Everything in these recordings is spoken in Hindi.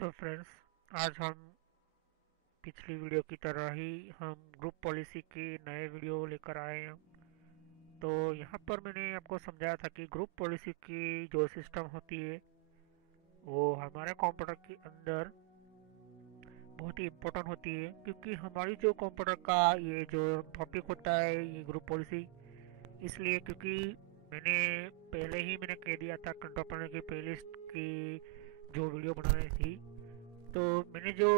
तो फ्रेंड्स, आज हम पिछली वीडियो की तरह ही हम ग्रुप पॉलिसी की नए वीडियो लेकर आए हैं। तो यहाँ पर मैंने आपको समझाया था कि ग्रुप पॉलिसी की जो सिस्टम होती है वो हमारे कंप्यूटर के अंदर बहुत ही इम्पोर्टेंट होती है, क्योंकि हमारी जो कंप्यूटर का ये जो टॉपिक होता है ये ग्रुप पॉलिसी, इसलिए क्योंकि मैंने कह दिया था कंट्रोल पैनल की प्लेलिस्ट की जो वीडियो बनानी थी। तो मैंने जो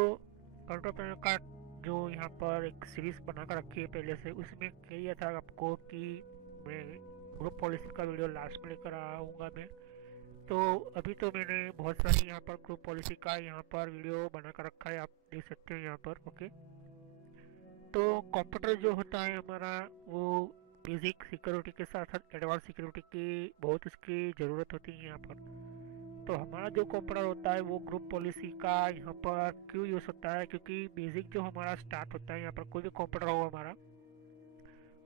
कंट्रोल पैनल का जो यहाँ पर एक सीरीज बना कर रखी है पहले से, उसमें कह दिया था आपको कि मैं ग्रुप पॉलिसी का वीडियो लास्ट में लेकर आऊँगा मैं। तो अभी तो मैंने बहुत सारी यहाँ पर ग्रुप पॉलिसी का यहाँ पर वीडियो बना कर रखा है, आप देख सकते हो यहाँ पर। ओके, तो कंप्यूटर जो होता है हमारा, वो बेसिक सिक्योरिटी के साथ साथ एडवांस सिक्योरिटी की बहुत उसकी ज़रूरत होती है यहाँ पर। तो हमारा जो कंप्यूटर होता है वो ग्रुप पॉलिसी का यहाँ पर क्यों यूज़ होता है, क्योंकि बेसिक जो हमारा स्टार्ट होता है यहाँ पर, कोई भी कंप्यूटर हो हमारा,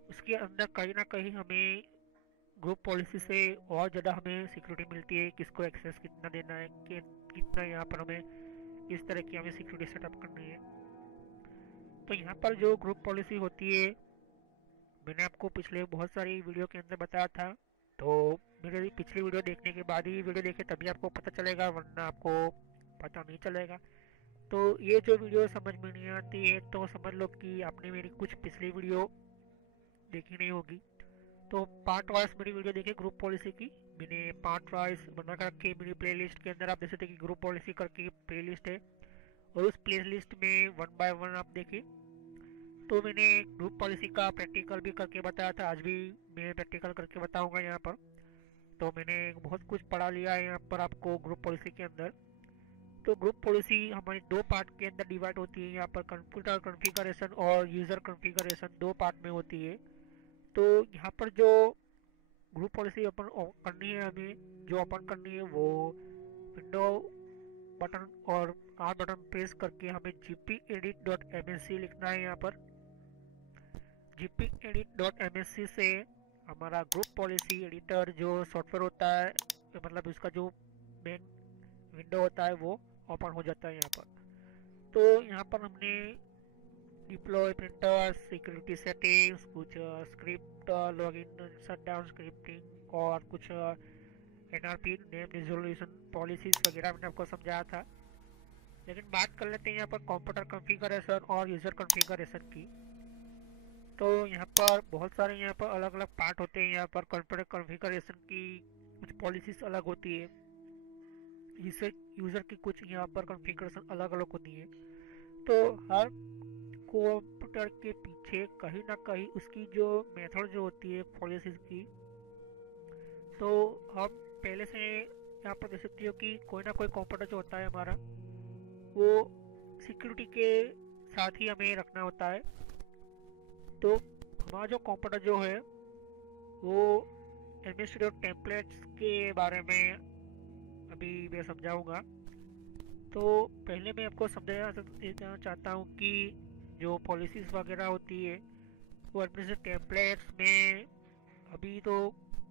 उसके अंदर कहीं ना कहीं हमें ग्रुप पॉलिसी से और ज़्यादा हमें सिक्योरिटी मिलती है। किसको एक्सेस कितना देना है, कितना यहाँ पर हमें इस तरह की हमें सिक्योरिटी सेटअप करनी है। तो यहाँ पर जो ग्रुप पॉलिसी होती है, मैंने आपको पिछले बहुत सारी वीडियो के अंदर बताया था। तो मेरे पिछली वीडियो देखने के बाद ही वीडियो देखे तभी आपको पता चलेगा, वरना आपको पता नहीं चलेगा। तो ये जो वीडियो समझ में नहीं आती है तो समझ लो कि आपने मेरी कुछ पिछली वीडियो देखी नहीं होगी। तो पार्ट वाइज मेरी वीडियो देखिए ग्रुप पॉलिसी की, मैंने पार्ट वाइज बना कर रखी है मेरी प्लेलिस्ट के अंदर। आप देख सकते हैं कि ग्रुप पॉलिसी करके प्लेलिस्ट है, और उस प्लेलिस्ट में वन बाय वन आप देखिए। तो मैंने ग्रुप पॉलिसी का प्रैक्टिकल भी करके बताया था, आज भी मैं प्रैक्टिकल करके बताऊंगा यहाँ पर। तो मैंने बहुत कुछ पढ़ा लिया है यहाँ पर आपको ग्रुप पॉलिसी के अंदर। तो ग्रुप पॉलिसी हमारी दो पार्ट के अंदर डिवाइड होती है यहाँ पर, कंप्यूटर कॉन्फ़िगरेशन और यूज़र कॉन्फ़िगरेशन, दो पार्ट में होती है। तो यहाँ पर जो ग्रुप पॉलिसी ओपन करनी है हमें, जो ओपन करनी है वो विंडो बटन और आर बटन प्रेस करके हमें gpedit.msc लिखना है यहाँ पर। gpedit.msc से हमारा ग्रुप पॉलिसी एडिटर जो सॉफ्टवेयर होता है, मतलब उसका जो मेन विंडो होता है, वो ओपन हो जाता है यहाँ पर। तो यहाँ पर हमने डिप्लॉय प्रिंटर, सिक्योरिटी सेटिंग्स, कुछ स्क्रिप्ट, लॉगिन शटडाउन स्क्रिप्टिंग और कुछ एनआरपी नेम रिजोल्यूशन पॉलिसीज वगैरह मैंने आपको समझाया था। लेकिन बात कर लेते हैं यहाँ पर कंप्यूटर कॉन्फ़िगरेशन और यूज़र कॉन्फ़िगरेशन की। तो यहाँ पर बहुत सारे यहाँ पर अलग अलग पार्ट होते हैं। यहाँ पर कंप्यूटर कॉन्फ़िगरेशन की कुछ पॉलिसीज अलग होती है, जिससे यूज़र की कुछ यहाँ पर कॉन्फ़िगरेशन अलग अलग होती है। तो हर कंप्यूटर के पीछे कहीं ना कहीं उसकी जो मेथड जो होती है पॉलिसीज की, तो हम पहले से यहाँ पर देख सकते हो कि कोई ना कोई कंप्यूटर जो होता है हमारा, वो सिक्योरिटी के साथ ही हमें रखना होता है। तो हमारा जो कंप्यूटर जो है वो एडमिनिस्ट्रेटिव टेम्पलेट्स के बारे में अभी मैं समझाऊंगा। तो पहले मैं आपको समझाना देना चाहता हूँ कि जो पॉलिसीज़ वगैरह होती है वो एडमिनिस्ट्रेटिव टेम्पलेट्स में अभी तो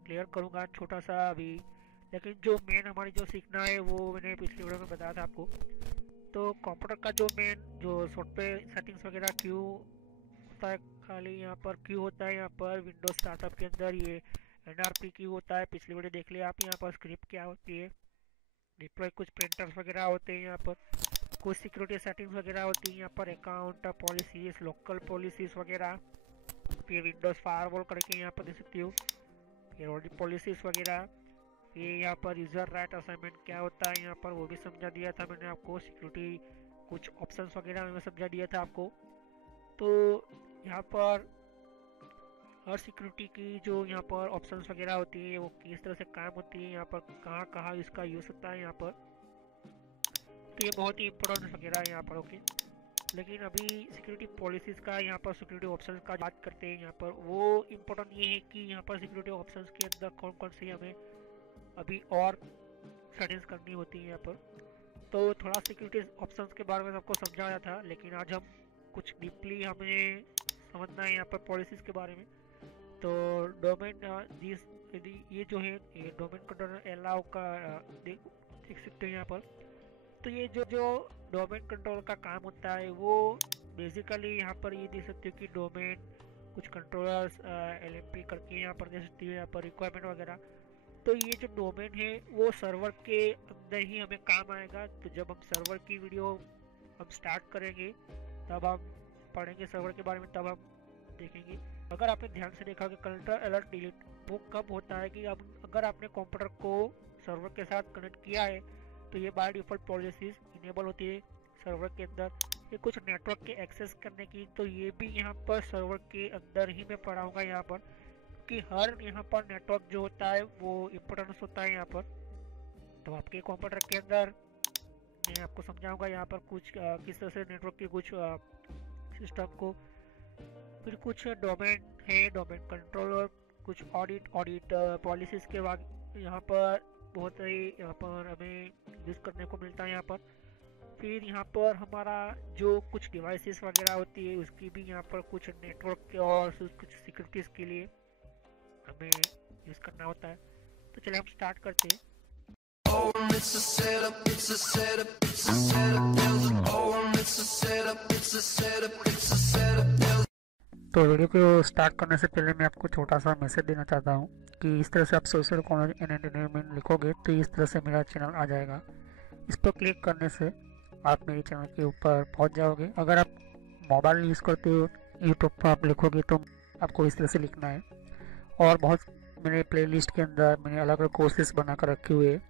क्लियर करूँगा छोटा सा अभी। लेकिन जो मेन हमारी जो सीखना है वो मैंने पिछली वीडियो में बताया था आपको। तो कंप्यूटर का जो मेन जो सॉफ्टवेयर सेटिंग्स वगैरह क्यों होता है, खाली यहाँ पर क्यों होता है, यहाँ पर विंडोज स्टार्टअप के अंदर ये एनआरपी क्यों होता है, पिछली वीडियो देख लिया आप। यहाँ पर स्क्रिप्ट क्या होती है, डिप्लॉय कुछ प्रिंटर्स वगैरह होते हैं, यहाँ पर कुछ सिक्योरिटी सेटिंग्स वगैरह होती है, यहाँ पर अकाउंट पॉलिसीज, लोकल पॉलिसीज वगैरह, फिर विंडोज़ फायरवॉल करके यहाँ पर देख सकते हो, फिर ऑडिट पॉलिसीज वगैरह। फिर यहाँ पर यूज़र राइट असाइनमेंट क्या होता है यहाँ पर वो भी समझा दिया था मैंने आपको। सिक्योरिटी कुछ ऑप्शंस वगैरह में समझा दिया था आपको। तो यहाँ पर हर सिक्योरिटी की जो यहाँ पर ऑप्शंस वगैरह होती है वो किस तरह से काम होती है, यहाँ पर कहाँ कहाँ इसका यूज़ होता है यहाँ पर, तो ये बहुत ही इंपॉर्टेंट वगैरह है यहाँ पर। ओके, लेकिन अभी सिक्योरिटी पॉलिसीज़ का यहाँ पर सिक्योरिटी ऑप्शंस का बात करते हैं। यहाँ पर वो इम्पोर्टेंट ये है कि यहाँ पर सिक्योरिटी ऑप्शंस के अंदर कौन कौन सी हमें अभी और सेटिंग्स करनी होती है यहाँ पर। तो थोड़ा सिक्योरिटी ऑप्शंस के बारे में आपको समझाया था, लेकिन आज हम कुछ डीपली हमें समझना है यहाँ पर पॉलिसीज़ के बारे में। तो डोमेन दिस, यदि ये जो है ये डोमेन कंट्रोलर अलाउ का देख देख सकते हैं यहाँ पर। तो ये जो जो डोमेन कंट्रोल का काम होता है वो बेसिकली यहाँ पर ये देख सकते हो कि डोमेन कुछ कंट्रोलर्स LMP करके यहाँ पर देख सकते हो, यहाँ पर रिक्वायरमेंट वगैरह। तो ये जो डोमेन है वो सर्वर के अंदर ही हमें काम आएगा। तो जब हम सर्वर की वीडियो हम स्टार्ट करेंगे तब हम पढ़ेंगे सर्वर के बारे में, तब हम देखेंगे। अगर आपने ध्यान से देखा कि कंट्रोल अलर्ट डिलीट वो कब होता है कि अब अगर आपने कंप्यूटर को सर्वर के साथ कनेक्ट किया है तो ये बाय डिफ़ॉल्ट पॉलिसीज इनेबल होती है सर्वर के अंदर। ये कुछ नेटवर्क के एक्सेस करने की, तो ये भी यहाँ पर सर्वर के अंदर ही मैं पढ़ाऊँगा यहाँ पर कि हर यहाँ पर नेटवर्क जो होता है वो इम्पोर्टेंस होता है यहाँ पर। तो आपके कंप्यूटर के अंदर मैं आपको समझाऊंगा यहाँ पर कुछ किस तरह से नेटवर्क के कुछ सिस्टम को, फिर कुछ डोमेन है, डोमेन कंट्रोलर, कुछ ऑडिट पॉलिसीज़ के बाद यहाँ पर बहुत ही यहाँ पर हमें यूज़ करने को मिलता है यहाँ पर। फिर यहाँ पर हमारा जो कुछ डिवाइसेस वगैरह होती है उसकी भी यहाँ पर कुछ नेटवर्क के और कुछ सिक्योरिटीज़ के लिए हमें यूज़ करना होता है। तो चलिए हम स्टार्ट करते हैं। तो वीडियो को स्टार्ट करने से पहले मैं आपको छोटा सा मैसेज देना चाहता हूँ कि इस तरह से आप सोशल कॉलेज एंड एंटरटेनमेंट लिखोगे तो इस तरह से मेरा चैनल आ जाएगा। इस पर क्लिक करने से आप मेरे चैनल के ऊपर पहुँच जाओगे। अगर आप मोबाइल यूज़ करते हो यूट्यूब पर आप लिखोगे तो आपको इस तरह से लिखना है। और बहुत मेरे प्लेलिस्ट के अंदर मैंने अलग अलग कोर्सेज बना कर रखे हुए हैं,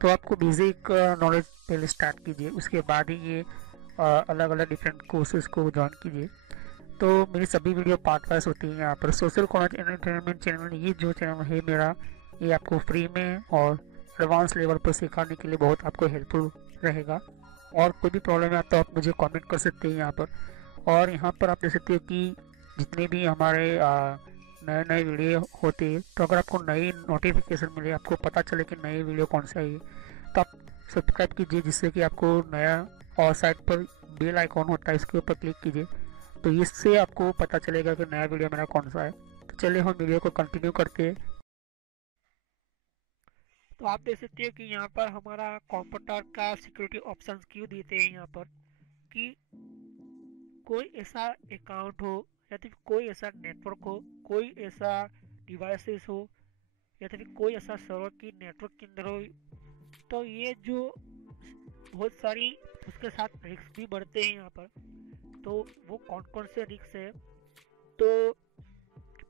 तो आपको बेसिक नॉलेज पहले स्टार्ट कीजिए, उसके बाद ही ये अलग अलग डिफरेंट कोर्सेज को ज्वाइन कीजिए। तो मेरी सभी वीडियो पार्ट वाइज होती हैं यहाँ पर। Social college and entertainment channel, ये जो चैनल है मेरा, ये आपको फ्री में और एडवांस लेवल पर सिखाने के लिए बहुत आपको हेल्पफुल रहेगा। और कोई भी प्रॉब्लम है तो आप मुझे कमेंट कर सकते हैं यहाँ पर। और यहाँ पर आप देख सकते हो कि जितने भी हमारे नए नए वीडियो होते हैं, तो अगर आपको नई नोटिफिकेशन मिले, आपको पता चले कि नई वीडियो कौन सी आई है, तो आप सब्सक्राइब कीजिए जिससे कि आपको नया, और साइड पर बेल आइकॉन होता है इसके ऊपर क्लिक कीजिए, तो इससे आपको पता चलेगा कि नया वीडियो मेरा कौन सा है। तो चलिए हम वीडियो को कंटिन्यू करते हैं। तो आप देख सकते हो कि यहाँ पर हमारा कंप्यूटर का सिक्योरिटी ऑप्शंस क्यों देते हैं यहाँ पर कि कोई ऐसा अकाउंट हो या तो कोई ऐसा नेटवर्क हो, कोई ऐसा डिवाइसेस हो या तो कोई ऐसा सर्वर की नेटवर्क के अंदर हो, तो ये जो बहुत सारी उसके साथ रिस्क भी बढ़ते हैं यहाँ पर। तो वो कौन कौन से रिस्क है? तो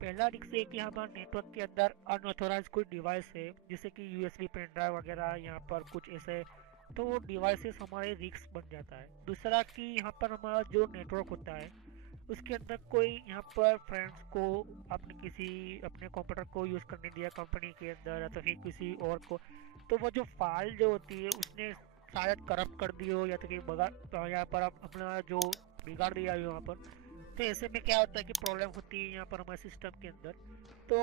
पहला रिस्क है कि हमारे नेटवर्क के अंदर अनऑथोराइज कोई डिवाइस है, जैसे कि USB पेन ड्राइव वगैरह, यहाँ पर कुछ ऐसे, तो वो डिवाइसेस हमारे रिस्क बन जाता है। दूसरा कि यहाँ पर हमारा जो नेटवर्क होता है उसके अंदर कोई यहाँ पर फ्रेंड्स को आपने किसी अपने कंप्यूटर को यूज़ करने दिया कंपनी के अंदर या तो फिर किसी और को, तो वो जो फाइल जो होती है उसने शायद करप्ट कर दी हो या तो फिर बगा यहाँ पर अपना जो बिगाड़ दिया हो यहाँ पर। तो ऐसे में क्या होता है कि प्रॉब्लम होती है यहाँ पर हमारे सिस्टम के अंदर। तो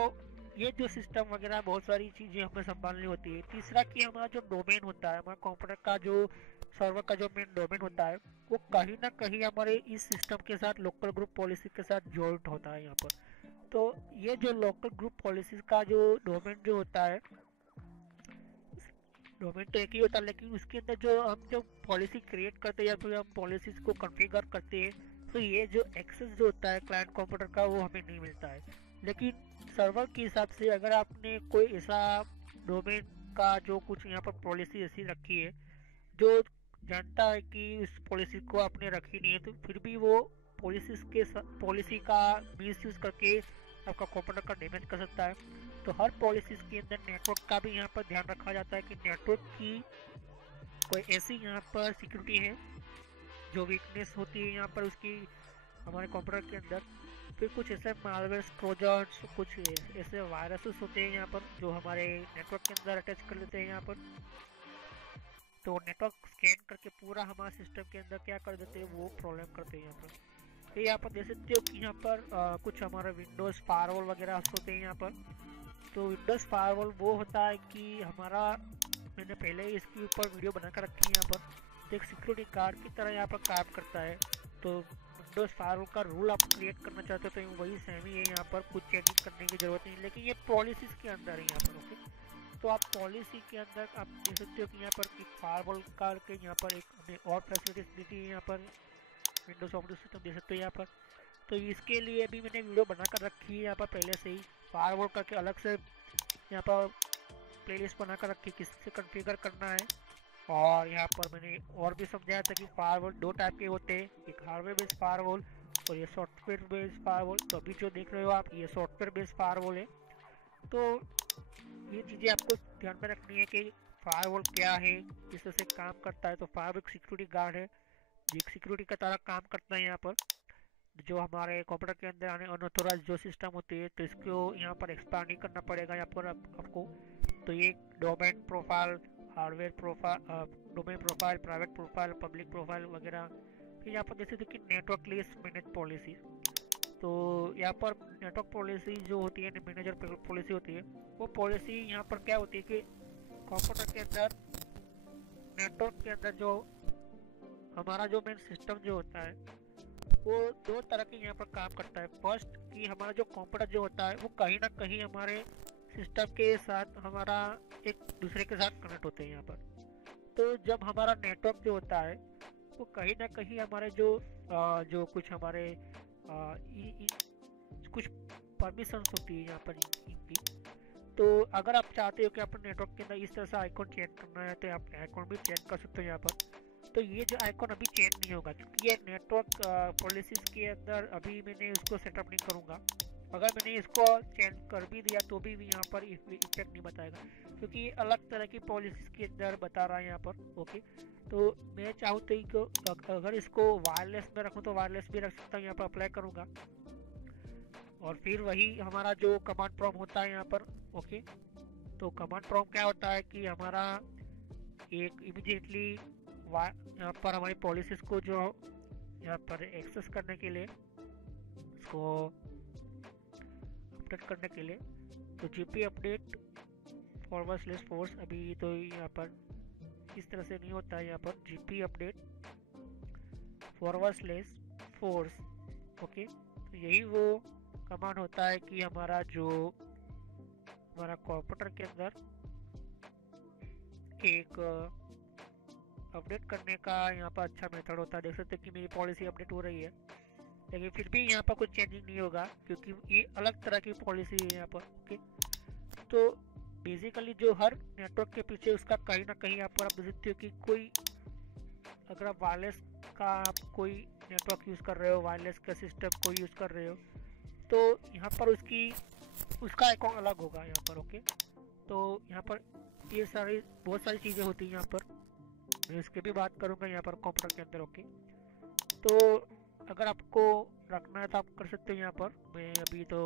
ये जो सिस्टम वगैरह बहुत सारी चीज़ें हमें संभालनी होती है। तीसरा कि हमारा जो डोमेन होता है, हमारा कंप्यूटर का जो सर्वर का जो मेन डोमेन होता है, वो कहीं ना कहीं हमारे इस सिस्टम के साथ लोकल ग्रुप पॉलिसी के साथ जॉइंट होता है यहाँ पर। तो ये जो लोकल ग्रुप पॉलिसी का जो डोमेन जो होता है, डोमेन तो एक ही होता है लेकिन उसके अंदर जो हम जो पॉलिसी क्रिएट करते हैं या फिर हम पॉलिसीज को कॉन्फ़िगर करते हैं, तो ये जो एक्सेस जो होता है क्लाइंट कंप्यूटर का वो हमें नहीं मिलता है। लेकिन सर्वर के हिसाब से अगर आपने कोई ऐसा डोमेन का जो कुछ यहाँ पर पॉलिसी ऐसी रखी है जो जानता है कि उस पॉलिसी को आपने रखी नहीं है, तो फिर भी वो पॉलिसी का मिस यूज़ करके आपका कंप्यूटर का डैमेज कर सकता है। तो हर पॉलिसीज के अंदर नेटवर्क का भी यहाँ पर ध्यान रखा जाता है कि नेटवर्क की कोई ऐसी यहाँ पर सिक्योरिटी है जो वीकनेस होती है यहाँ पर उसकी हमारे कंप्यूटर के अंदर। फिर कुछ ऐसे मालवेयर, ट्रोजन्स, कुछ ऐसे वायरसेस होते हैं यहाँ पर जो हमारे नेटवर्क के अंदर अटैच कर लेते हैं यहाँ पर। तो नेटवर्क स्कैन करके पूरा हमारे सिस्टम के अंदर क्या कर देते हैं, वो प्रॉब्लम करते हैं यहाँ पर। तो यहाँ पर देख सकते हो कि यहाँ पर कुछ हमारा विंडोज़ फायरवॉल वगैरह होते हैं यहाँ पर। तो विंडोज़ फायरवॉल वो होता है कि हमारा, मैंने पहले ही इसके ऊपर वीडियो बनाकर रखी है यहाँ पर, तो एक सिक्योरिटी गार्ड की तरह यहाँ पर काम करता है। तो विंडोज़ फायरवॉल का रूल आप क्रिएट करना चाहते हो तो वही सेम ही है, यहाँ पर कुछ चेंजिंग करने की ज़रूरत नहीं, लेकिन ये पॉलिसीज़ के अंदर है यहाँ पर। ओके, तो आप पॉलिसी के अंदर आप देख सकते हो कि यहाँ पर एक फायरवॉल करके यहाँ पर एक हमें और फैसिलिटीज दी थी यहाँ पर विंडोज ऑपरेटिंग सिस्टम देख सकते हो यहाँ पर। तो इसके लिए भी मैंने वीडियो बना कर रखी है यहाँ पर पहले से ही, फायरवॉल करके अलग से यहाँ पर प्लेलिस्ट बना कर रखी किससे कॉन्फ़िगर करना है। और यहाँ पर मैंने और भी समझाया था कि फायरवॉल दो टाइप के होते हैं, एक हार्डवेयर बेस्ड फायरवॉल और ये सॉफ्टवेयर बेस्ड फायरवॉल। तो अभी जो देख रहे हो आप ये सॉफ्टवेयर बेस्ड फायरवॉल है। तो ये चीज़ें आपको ध्यान में रखनी है कि फायरवॉल क्या है, किस तरह से काम करता है। तो फायरवॉल एक सिक्योरिटी गार्ड है, एक सिक्योरिटी का तरह काम करता है यहाँ पर, जो हमारे कंप्यूटर के अंदर आने अनऑथोराइज जो सिस्टम होती है तो इसको यहाँ पर एक्सपांड नहीं करना पड़ेगा यहाँ पर आपको। तो ये domain profile, hardware profile, domain profile, private profile, public profile वगैरह। फिर यहाँ पर जैसे कि नेटवर्क लिस्ट मैनेज पॉलिसी, तो यहाँ पर नेटवर्क पॉलिसी जो होती है, मैनेजर पॉलिसी होती है, वो पॉलिसी यहाँ पर क्या होती है कि कंप्यूटर के अंदर नेटवर्क के अंदर जो हमारा जो मेन सिस्टम जो होता है वो दो तरह के यहाँ पर काम करता है। फर्स्ट कि हमारा जो कंप्यूटर जो होता है वो कहीं ना कहीं हमारे सिस्टम के साथ हमारा एक दूसरे के साथ कनेक्ट होते हैं यहाँ पर। तो जब हमारा नेटवर्क जो होता है वो कहीं ना कहीं हमारे जो कुछ हमारे कुछ परमिशंस होती है यहाँ पर इनकी। तो अगर आप चाहते हो कि अपने नेटवर्क के अंदर इस तरह से आइकॉन चेंज करना है तो आप आइकॉन भी चेंज कर सकते हो यहाँ पर। तो ये जो आइकॉन अभी चेंज नहीं होगा क्योंकि ये नेटवर्क पॉलिसीज के अंदर अभी मैंने उसको सेटअप नहीं करूँगा। अगर मैंने इसको चेंज कर भी दिया तो भी यहाँ पर इफेक्ट नहीं बताएगा क्योंकि ये अलग तरह की पॉलिसीज के अंदर बता रहा है यहाँ पर। ओके, तो मैं चाहूँ तो अगर इसको वायरलेस में रखूँ तो वायरलेस भी रख सकता हूँ, यहाँ पर अप्लाई करूँगा और फिर वही हमारा जो कमांड प्रॉम्प्ट होता है यहाँ पर। ओके, तो कमांड प्रॉम्प्ट क्या होता है कि हमारा एक इमीडिएटली यहाँ पर हमारी पॉलिसीज को जो यहाँ पर एक्सेस करने के लिए, इसको अपडेट करने के लिए, तो जीपी अपडेट //force अभी तो यहाँ पर इस तरह से नहीं होता है। यहाँ पर जीपी अपडेट //force। ओके, तो यही वो कमांड होता है कि हमारा कंप्यूटर के अंदर एक अपडेट करने का यहाँ पर अच्छा मेथड होता है। देख सकते हैं कि मेरी पॉलिसी अपडेट हो रही है लेकिन फिर भी यहाँ पर कुछ चेंजिंग नहीं होगा क्योंकि ये अलग तरह की पॉलिसी है यहाँ पर। ओके, तो बेसिकली जो हर नेटवर्क के पीछे उसका कहीं ना कहीं यहाँ पर आप देख सकते हो कि कोई अगर आप वायरलेस का आप कोई नेटवर्क यूज़ कर रहे हो, वायरलेस का सिस्टम कोई यूज़ कर रहे हो तो यहाँ पर उसका आइकॉन अलग होगा यहाँ पर। ओके, तो यहाँ पर ये बहुत सारी चीज़ें होती हैं यहाँ पर, मैं इसकी भी बात करूँगा यहाँ पर कंप्यूटर के अंदर। ओके, तो अगर आपको रखना है तो आप कर सकते हो यहाँ पर। मैं अभी तो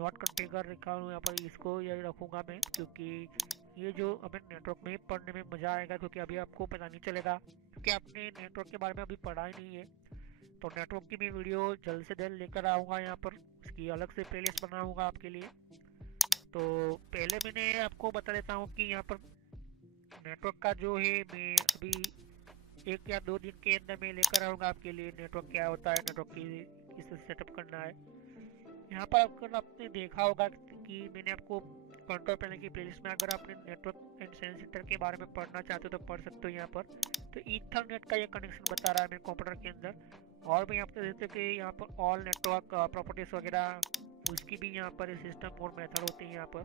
नॉट कॉन्फ़िगर रखा हूँ यहाँ पर, इसको ये रखूँगा मैं क्योंकि ये जो हमें नेटवर्क में पढ़ने में मज़ा आएगा क्योंकि अभी आपको पता नहीं चलेगा क्योंकि आपने नेटवर्क के बारे में अभी पढ़ा ही नहीं है। तो नेटवर्क की मैं वीडियो जल्द से जल्द लेकर आऊँगा यहाँ पर, इसकी अलग से प्लेलिस्ट बनाऊँगा आपके लिए। तो पहले मैंने आपको बता देता हूँ कि यहाँ पर नेटवर्क का जो है मैं अभी 1 या 2 दिन के अंदर मैं लेकर आऊँगा आपके लिए नेटवर्क क्या होता है, नेटवर्क की किस सेटअप करना है। यहाँ पर अगर आपने देखा होगा कि मैंने आपको कंट्रोल पैनल की प्लेलिस्ट में अगर आपने नेटवर्क एंड सेंटर के बारे में पढ़ना चाहते हो तो पढ़ सकते हो यहाँ पर। तो ईथरनेट का ये कनेक्शन बता रहा है मेरे कंप्यूटर के अंदर। और भी यहाँ पर देखते हो कि यहाँ पर ऑल नेटवर्क प्रॉपर्टीज वगैरह उसकी भी यहाँ पर सिस्टम और मेथड होते हैं यहाँ पर।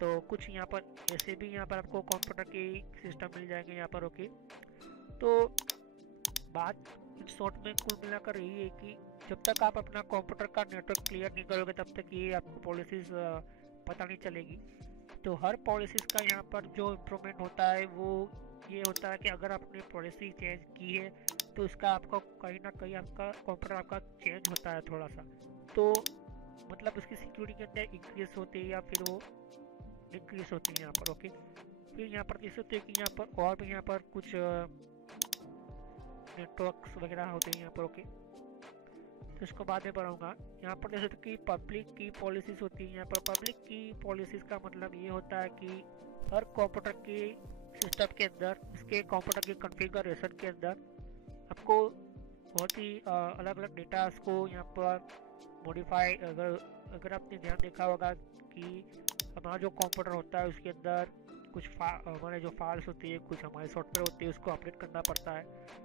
तो कुछ यहाँ पर ऐसे भी यहाँ पर आपको कंप्यूटर के सिस्टम मिल जाएंगे यहाँ पर। ओके, तो बात शॉर्ट में कुल मिलाकर यही है कि जब तक आप अपना कंप्यूटर का नेटवर्क क्लियर नहीं करोगे तब तक ये आपको पॉलिसीज पता नहीं चलेगी। तो हर पॉलिसीज का यहाँ पर जो इम्प्रूवमेंट होता है वो ये होता है कि अगर आपने पॉलिसी चेंज की है तो उसका आपका कहीं ना कहीं आपका कंप्यूटर आपका चेंज होता है थोड़ा सा, तो मतलब उसकी सिक्योरिटी के अंदर इंक्रीज होती है या फिर वो डिक्रीज होती है यहाँ पर। ओके, फिर यहाँ पर देख सकते हैं कि यहाँ पर और भी यहाँ पर कुछ नेटवर्क्स वगैरह होते हैं यहाँ पर। ओके, तो इसको बाद में बढ़ाऊँगा। यहाँ पर देख सकते हैं कि पब्लिक की पॉलिसीज होती है यहाँ पर। पब्लिक की पॉलिसीज का मतलब ये होता है कि हर कंप्यूटर के सिस्टम के अंदर, इसके कंप्यूटर के कॉन्फ़िगरेशन के अंदर आपको बहुत ही अलग अलग डेटास को यहाँ पर मॉडिफाई, अगर आपने ध्यान देखा होगा कि हमारा जो कंप्यूटर होता है उसके अंदर कुछ हमारे जो फाइल्स होती है, कुछ हमारे सॉफ्टवेयर होते हैं, उसको अपडेट करना पड़ता है।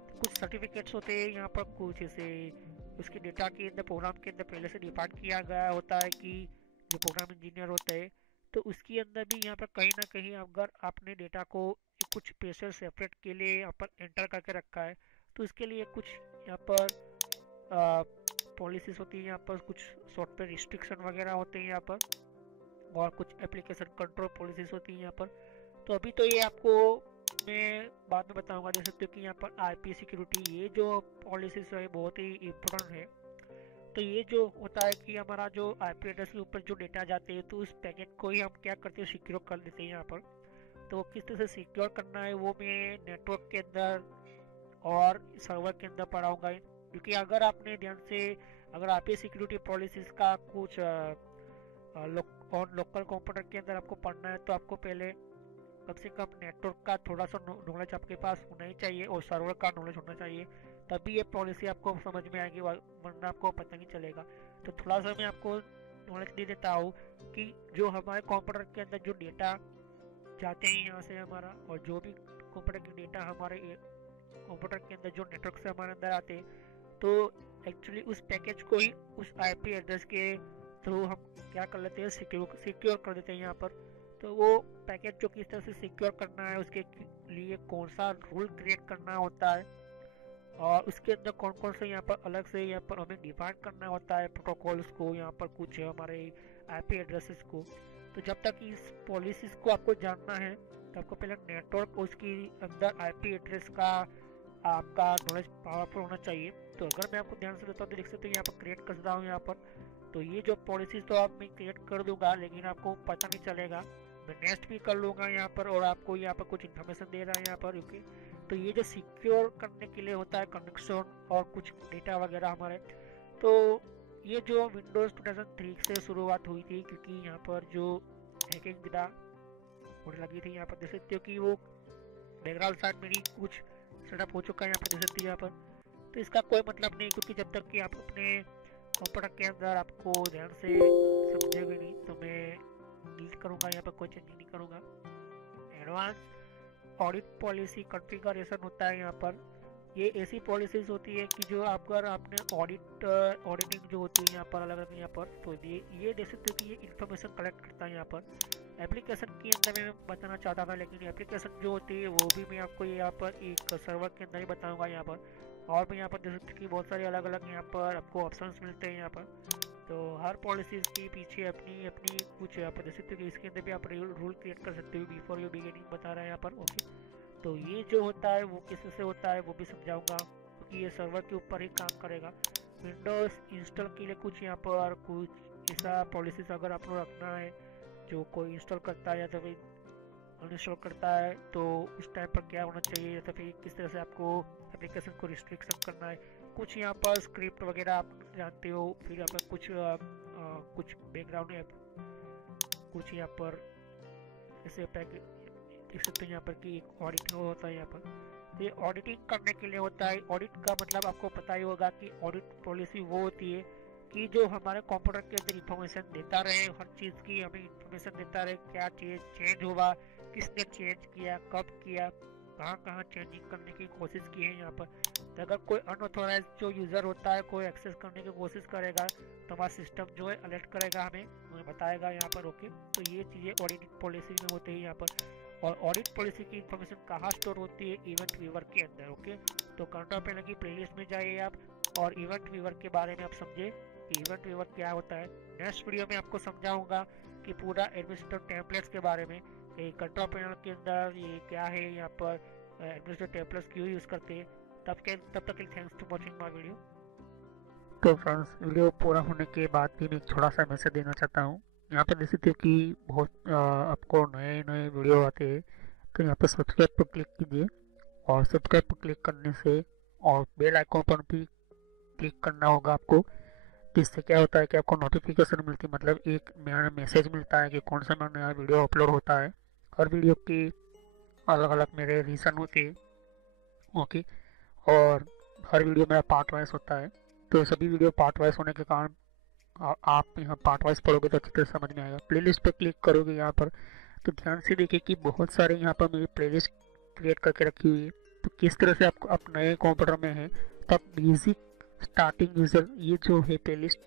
तो कुछ सर्टिफिकेट्स होते हैं यहाँ पर, कुछ ऐसे उसके डेटा के अंदर, प्रोग्राम के अंदर पहले से डिफाइन किया गया होता है कि जो प्रोग्राम इंजीनियर होते हैं, तो उसके अंदर भी यहाँ पर कहीं ना कहीं अगर आपने डेटा को कुछ स्पेशल सेपरेट के लिए यहाँ पर एंटर करके रखा है, तो उसके लिए कुछ यहाँ पर पॉलिसीज होती है, यहाँ पर कुछ सॉफ्टवेयर रिस्ट्रिक्शन वगैरह होते हैं यहाँ पर, और कुछ एप्लीकेशन कंट्रोल पॉलिसीज होती है यहाँ पर। तो अभी तो ये आपको मैं बाद में बताऊंगा। देख सकते हो कि यहाँ पर आईपी सिक्योरिटी, ये जो पॉलिसीज है बहुत ही इम्पोर्टेंट है। तो ये जो होता है कि हमारा जो आईपी एड्रेस के ऊपर जो डेटा जाते हैं, तो उस पैकेट को ही हम क्या करते हैं, सिक्योर कर देते हैं यहाँ पर। तो किस तरह से सिक्योर करना है वो मैं नेटवर्क के अंदर और सर्वर के अंदर पढ़ाऊंगा। क्योंकि अगर आपने ध्यान से, अगर आईपी सिक्योरिटी पॉलिसीज का कुछ और लोकल कंप्यूटर के अंदर आपको पढ़ना है, तो आपको पहले कम से कम नेटवर्क का थोड़ा सा नॉलेज आपके पास होना ही चाहिए, और सर्वर का नॉलेज होना चाहिए, तभी ये पॉलिसी आपको समझ में आएगी, वरना आपको पता नहीं चलेगा। तो थोड़ा सा मैं आपको नॉलेज दे देता हूँ कि जो हमारे कंप्यूटर के अंदर जो डेटा जाते हैं यहाँ से हमारा, और जो भी कंप्यूटर के डेटा हमारे कंप्यूटर के अंदर जो नेटवर्क से हमारे अंदर आते हैं, तो एक्चुअली उस पैकेज को ही उस आईपी एड्रेस के थ्रू हम क्या कर लेते हैं, सिक्योर कर देते हैं यहाँ पर। तो वो पैकेज जो किस तरह से सिक्योर करना है, उसके लिए कौन सा रूल क्रिएट करना होता है, और उसके अंदर कौन कौन से यहाँ पर अलग से यहाँ पर हमें डिफाइन करना होता है प्रोटोकॉल्स को, यहाँ पर कुछ हमारे आईपी एड्रेसेस को। तो जब तक इस पॉलिसीज को आपको जानना है, तो आपको पहले नेटवर्क, उसकी अंदर आईपी एड्रेस का आपका नॉलेज पावरफुल होना चाहिए। तो अगर मैं आपको ध्यान से देता हूँ तो देख सकते हो यहाँ पर क्रिएट कर देता हूँ यहाँ पर। तो ये जो पॉलिसीज तो आप मैं क्रिएट कर दूंगा, लेकिन आपको पता नहीं चलेगा। मैं नेक्स्ट भी कर लूँगा यहाँ पर, और आपको यहाँ पर कुछ इन्फॉर्मेशन दे रहा है यहाँ पर, ओके। तो ये जो सिक्योर करने के लिए होता है कनेक्शन और कुछ डेटा वगैरह हमारे, तो ये जो विंडोज़ 2003 से शुरुआत हुई थी, क्योंकि यहाँ पर जो हैकिंग विदा होने लगी थी, यहाँ पर देख सकते हो कि वो बैकग्राउंड साइड मेरी कुछ सेटअप हो चुका है यहाँ पर, देख सकते हो यहाँ पर। तो इसका कोई मतलब नहीं, क्योंकि जब तक कि आप अपने कंप्यूटर के अंदर आपको ध्यान से समझेंगे नहीं, तो मैं डिलीट करूँगा यहाँ पर, कोई चेंज नहीं करूँगा। एडवांस ऑडिट पॉलिसी कॉन्फ़िगरेशन होता है यहाँ पर। ये ऐसी पॉलिसीज होती है कि जो अगर आपने ऑडिटिंग जो होती है यहाँ पर अलग अलग यहाँ पर, तो ये देख सकते हो कि ये इन्फॉर्मेशन कलेक्ट करता है यहाँ पर। एप्लीकेशन के अंदर मैं बताना चाहता था, लेकिन एप्लीकेशन जो होती है वो भी मैं आपको यहाँ पर एक सर्वर के अंदर ही बताऊँगा यहाँ पर। और भी यहाँ पर देख सकते हो कि बहुत सारे अलग अलग यहाँ पर आपको ऑप्शंस मिलते हैं यहाँ पर। तो हर पॉलिसीज के पीछे अपनी अपनी कुछ यहाँ पर देख सकते हो कि इसके अंदर भी आप रूल क्रिएट कर सकते हो, बिफोर यू बिगिनिंग बता रहा है यहाँ पर, ओके। तो ये जो होता है वो किस से होता है वो भी समझाऊंगा, क्योंकि ये सर्वर के ऊपर ही काम करेगा। विंडोज इंस्टॉल के लिए कुछ यहाँ पर कुछ ऐसा पॉलिसीज अगर आपको रखना है, जो कोई इंस्टॉल करता है या तो फिर अनइंस्टॉल करता है, तो उस टाइम पर क्या होना चाहिए, या तो फिर किस तरह से आपको एप्लीकेशन को रिस्ट्रिक्शन करना है। कुछ यहाँ पर स्क्रिप्ट वगैरह आप जानते हो, फिर यहाँ पर कुछ बैकग्राउंड ऐप, कुछ यहाँ पर ऐसे पैकेज देख सकते हैं यहाँ पर कि एक ऑडिटिंग होता है यहाँ पर। तो ये ऑडिटिंग करने के लिए होता है। ऑडिट का मतलब आपको पता ही होगा कि ऑडिट पॉलिसी वो होती है कि जो हमारे कंप्यूटर के अंदर इंफॉर्मेशन देता रहे, हर चीज़ की हमें इंफॉर्मेशन देता रहे, क्या चीज़ चेंज हुआ, किसने चेंज किया, कब किया, कहाँ कहाँ चेंजिंग करने की कोशिश की है यहाँ पर। तो अगर कोई अनऑथोराइज जो यूज़र होता है कोई एक्सेस करने की कोशिश करेगा, तो हमारा सिस्टम जो है अलर्ट करेगा, हमें बताएगा यहाँ पर, ओके। तो ये चीज़ें ऑडिटिंग पॉलिसी में होती है यहाँ पर। और ऑडिट पॉलिसी की इंफॉर्मेशन कहाँ स्टोर होती है, इवेंट व्यूअर के अंदर, ओके। तो कंट्रोल पैनल की प्लेलिस्ट में जाइए आप, और इवेंट व्यूअर के बारे में आप समझे कि इवेंट व्यूअर क्या होता है। नेक्स्ट वीडियो में आपको समझाऊंगा कि पूरा एडमिनिस्ट्रेटर टेम्पलेट्स के बारे में, कंट्रोल पैनल के अंदर ये क्या है, यहाँ पर एडमिनिस्ट्रेटर टेम्पलेट्स क्यों यूज़ करते हैं। तब तक thanks for watching my video. तो फ्रेंड्स, वीडियो पूरा होने के बाद भी मैं थोड़ा सा मैसेज देना चाहता हूँ। यहाँ पर देख सकते हो कि बहुत आपको नए नए वीडियो आते हैं, तो यहाँ पर सब्सक्राइब पर क्लिक कीजिए, और सब्सक्राइब पर क्लिक करने से और बेल आइकॉन पर भी क्लिक करना होगा आपको। तो इससे क्या होता है कि आपको नोटिफिकेशन मिलती है, मतलब एक नया मैसेज मिलता है कि कौन सा नया वीडियो अपलोड होता है। हर वीडियो की अलग अलग मेरे रीज़न होते हैं, ओके। और हर वीडियो मेरा पार्ट वाइज होता है, तो सभी वीडियो पार्ट वाइज होने के कारण आप यहाँ पार्ट वाइज पढ़ोगे तो अच्छी तरह समझ में आएगा। प्लेलिस्ट पर क्लिक करोगे यहाँ पर तो ध्यान से देखिए कि बहुत सारे यहाँ पर मेरी प्लेलिस्ट क्रिएट करके रखी हुई है। तो किस तरह से आपको आप नए कंप्यूटर में हैं तो आप बेसिक स्टार्टिंग यूज़र ये जो है प्लेलिस्ट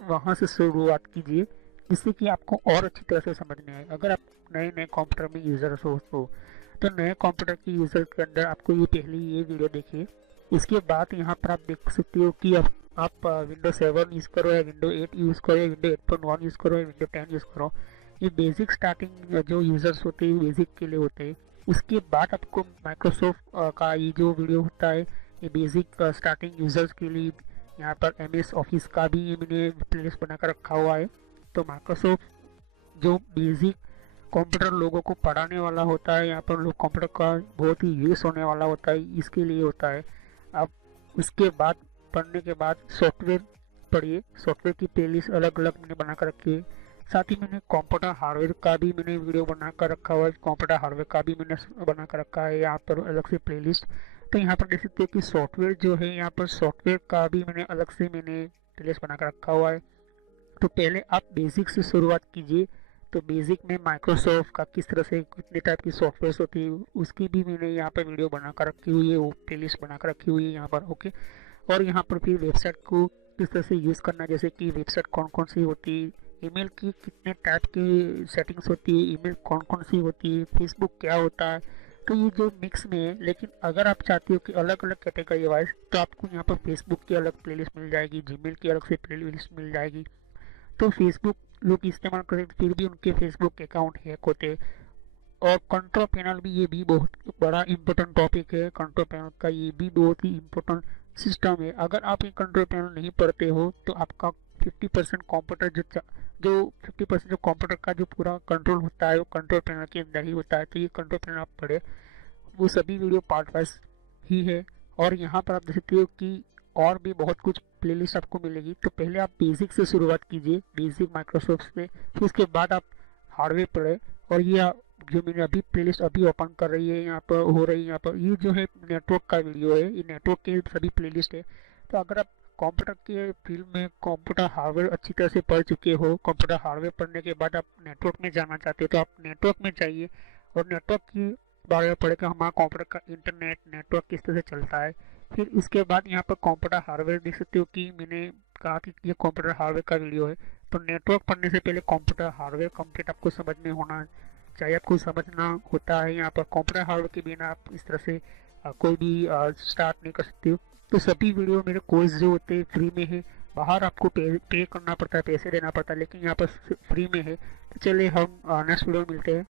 वहाँ से शुरुआत कीजिए, जिससे कि आपको और अच्छी तरह से समझ में आए। अगर आप नए नए कंप्यूटर में यूज़र हो तो नए कंप्यूटर के यूज़र के अंदर आपको ये पहले ये वीडियो देखिए। इसके बाद यहाँ पर आप देख सकते हो कि आप विंडो 7 यूज़ करो या विंडो 8 यूज़ करो या विंडो 8.1 यूज़ करो या विंडो 10 यूज़ करो। ये बेसिक स्टार्टिंग जो यूज़र्स होते हैं बेसिक के लिए होते हैं। उसके बाद आपको माइक्रोसॉफ्ट का ये जो वीडियो होता है ये बेसिक स्टार्टिंग यूज़र्स के लिए यहाँ पर MS ऑफिस का भी ये मैंने प्लेलिस्ट बनाकर रखा हुआ है। तो माइक्रोसॉफ्ट जो बेसिक कंप्यूटर लोगों को पढ़ाने वाला होता है, यहाँ पर लोग कंप्यूटर का बहुत ही यूज़ होने वाला होता है, इसके लिए होता है। अब उसके बाद पढ़ने के बाद सॉफ्टवेयर पढ़िए। सॉफ्टवेयर की प्लेलिस्ट अलग अलग मैंने बना कर रखी है। साथ ही मैंने कंप्यूटर हार्डवेयर का भी मैंने वीडियो बना कर रखा हुआ है। कंप्यूटर हार्डवेयर का भी मैंने बना कर रखा है यहाँ पर अलग से प्लेलिस्ट। तो यहाँ पर देख सकते हो कि सॉफ्टवेयर जो है यहाँ पर सॉफ्टवेयर का भी मैंने अलग से प्लेलिस्ट बना कर रखा हुआ है। तो पहले आप बेसिक से शुरुआत कीजिए। तो बेसिक में माइक्रोसॉफ्ट का किस तरह से कितने टाइप की सॉफ्टवेयर होती है उसकी भी मैंने यहाँ पर वीडियो बनाकर रखी हुई है, वो प्लेलिस्ट बनाकर रखी हुई है यहाँ पर। ओके, और यहाँ पर फिर वेबसाइट को किस तरह से यूज़ करना, जैसे कि वेबसाइट कौन कौन सी होती है, ईमेल की कितने टाइप की सेटिंग्स होती है, ईमेल कौन कौन सी होती है, फेसबुक क्या होता है। तो ये जो मिक्स में है, लेकिन अगर आप चाहते हो कि अलग अलग कैटेगरी वाइज तो आपको यहाँ पर फेसबुक की अलग प्लेलिस्ट मिल जाएगी, जीमेल की अलग से प्लेलिस्ट मिल जाएगी। तो फेसबुक लोग इस्तेमाल करें फिर भी उनके फेसबुक अकाउंट हैक होते हैं। और कंट्रोल पैनल भी ये भी बहुत बड़ा इम्पोर्टेंट टॉपिक है। कंट्रोल पैनल का ये भी बहुत ही इम्पोर्टेंट सिस्टम है। अगर आप ये कंट्रोल पैनल नहीं पढ़ते हो तो आपका 50% कंप्यूटर जो 50% जो कंप्यूटर का जो पूरा कंट्रोल होता है वो कंट्रोल पैनल के अंदर ही होता है। तो ये कंट्रोल पैनल आप पढ़े, वो सभी वीडियो पार्ट वाइज ही है। और यहाँ पर आप देख सकते हो कि और भी बहुत कुछ प्लेलिस्ट आपको मिलेगी। तो पहले आप बेसिक से शुरुआत कीजिए, बेसिक माइक्रोसॉफ्ट से, फिर उसके बाद आप हार्डवेयर पढ़े। और ये जो मैंने अभी प्लेलिस्ट अभी ओपन कर रही है यहाँ पर हो रही है, यहाँ पर ये जो है नेटवर्क का वीडियो है, ये नेटवर्क के सभी प्लेलिस्ट है। तो अगर आप कंप्यूटर के फील्ड में कंप्यूटर हार्डवेयर अच्छी तरह से पढ़ चुके हो, कंप्यूटर हार्डवेयर पढ़ने के बाद आप नेटवर्क में जाना चाहते हो तो आप नेटवर्क में जाइए और नेटवर्क की बारे में पढ़े कि हमारा कंप्यूटर का इंटरनेट नेटवर्क किस तरह से चलता है। फिर उसके बाद यहाँ पर कंप्यूटर हार्डवेयर देख सकते हो कि मैंने कहा कि ये कंप्यूटर हार्डवेयर का वीडियो है। तो नेटवर्क पढ़ने से पहले कंप्यूटर हार्डवेयर कंप्लीट आपको समझ में होना चाहिए, आपको समझना होता है। यहाँ पर कंप्यूटर हार्डवेयर के बिना आप इस तरह से कोई भी स्टार्ट नहीं कर सकते हो। तो सभी वीडियो मेरे कोर्स जो होते हैं फ्री में है, बाहर आपको पे करना पड़ता है, पैसे देना पड़ता है, लेकिन यहाँ पर फ्री में है। तो चलिए हम नेक्स्ट वीडियो में मिलते हैं।